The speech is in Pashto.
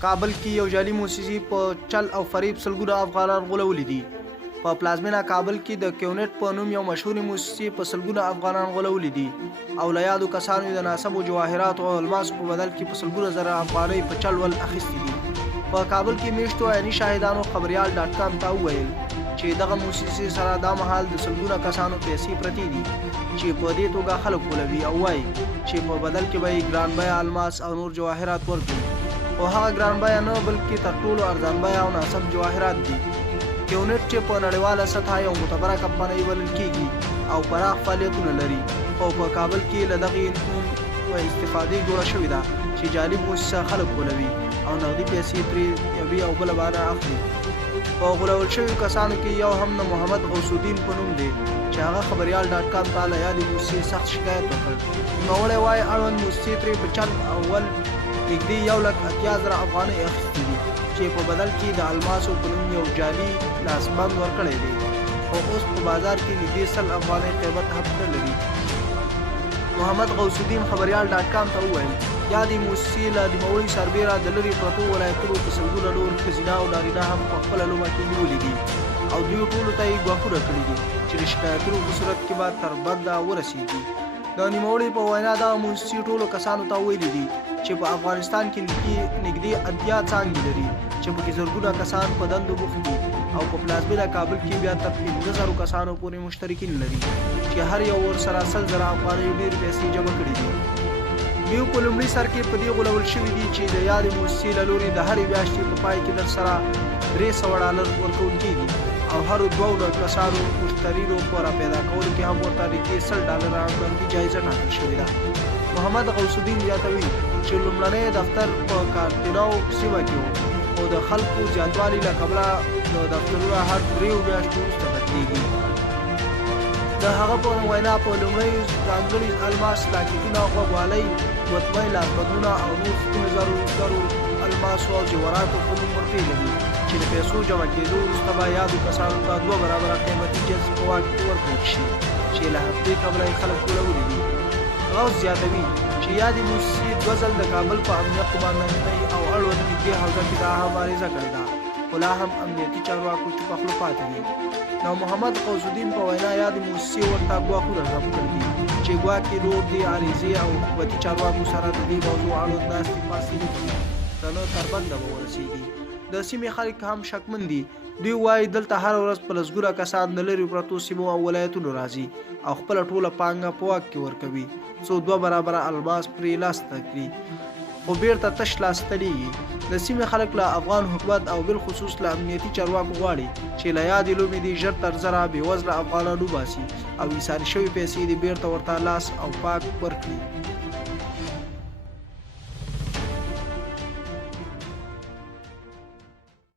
کابل کې یو جعلي موسسې په چل او فریب سلګونه افغانان غولولي دي. په پلازمینه کابل کې د کیونټ په نوم یو مشهورې موسسې په سلګونه افغانان غولولي دي او له یادو کسانو د ناسمو جواهراتو او الماسو په بدل کې په سلګونه زره افغانۍ په چل ول اخیستي دي. په کابل کې میشتو عیني شاهدانو خبريال ډاټ کام ته وویل چې دغه موسسې سره دا مهال د سلګونه کسانو پیسې پرتې دي چې په دې توګه خلک غولوي او وایي چې په بدل کې به یې ګران بیه الماس او نور جواهرات ورکړي. او هغه ګران بیه نه بلکې تر ټولو ارزان بیه او ناسم جواهرات دي. کیونټ چې په نړیواله سطحه یو معتبره کمپنۍ بلل کیږي او پراخ فعالیتونه لري او په کابل کې له دغې نوم و استفادې جوړه شوې ده چې جعلي موسسه خلک غولوي او نغدي پیسې ترې یوې او بله بانه اخلي. په غولول شویو کسانو کې یو هم د محمد غوث الدین په نوم دی چې هغه خبريال ډاټ کام ته له یادې موسسې سخت شکایت وکړ. نوموړی وایي اړوند موسسې ترې په چل اول نږدې 1,80,000 افغانۍ اخیستې دي چې په بدل کې د الماسو په نوم یو جعلي لاسبند ورکړی دی او اوس په بازار کې نږدې 100 افغانۍ قیمت هم نه لري. محمد غوث الدین خبريال ډاټ کام ته وویل یادې موسسې له نوموړي سربیره د لرې پرتو ولایتونو په سلګونه نور ښځینه او نارینه هم په خپله لومه کې نیولي دي او دوی ټولو ته یې ګواښونه کړي دي چې د شکایتونو په صورت کې به تر بنده ورسیږي. د نوموړي په وینا دغه موسسې ټولو کسانو ته ویلي دي چې په افغانستان کې نږدې 80 څانګې لري چې پکې زرګونه کسان په دندو بوخت دي او په پلازمینه کابل کې بیا تر 15,000 کسانو پورې مشترکین لري چې هر یو ورسره 100,000 افغانۍ ډېرې پیسې جمع کړي دي. دوی په لومړي سر کې په دې غولول شوي دي چې د یادې موسسې له لوري د هرې میاشتې په پای کې درسره $300 ورکول کېږي او هرو 2 کسانو مشترینو په راپیدا کولو کې هم ورته نږدې $100 نغدي جایزه ټاکل شوې ده. محمد غوث الدین زیاتوي چې لومړنی دفتر په کارتیناو سیمه کې و او د خلکو زیاتوالي له کبله د دفترونه هر 3 میاشتو وروسته بدلېږي. د هغه په وینا په لومړی ځانګړي الماس راکټونه غوږوالۍ ګوتمۍ لاسبندونه او نور سپینو زرو الماسو او جواهراتو په نوم ورپېژني چې د پیسو جمع کېدو وروسته به یادو کسانو ته 2 برابره قیمتي جنس په واک کې ورکړل شي چې له هفتې قبله یې خلک غولولي دي. غوث زیاتوي چې یادې موسسې 2 ځل د کابل په امنیت قماندانۍ او اړوند نږدې حوزه کې دا مبارزه کړې ده خو لا هم امنیتي چارواکو چوپه خوله پاتې دي. نو محمد غوث الدین په وینا یادې موسسې ورته ګواښونه هم کړي دي چې ګواکې نور دې عریضې او حکومتي چارواکو سره د دې موضوع اړوند ناستې پاسې نه کړي تر نو تر بنده به ورسېږي. د سیمې خلک هم شکمن دي. دوی وایي دلته هر ورځ په لسګونه کسان د لرې پرتو سیمو او ولایتونو راځي او خپله ټوله پانګه په واک کې ورکوي څو 2 برابره الماس پرې لاسته کړي خو بیرته تش لاس تړېږي. د سیمې خلک له افغان حکومت او بالخصوص له امنیتي چارواکو غواړي چې له یادې لومې دې ژر تر ژره بېوزله افغانان وباسي او ایسارې شوي پیسې دې بیرته ورته لاس او پاک ورکړي.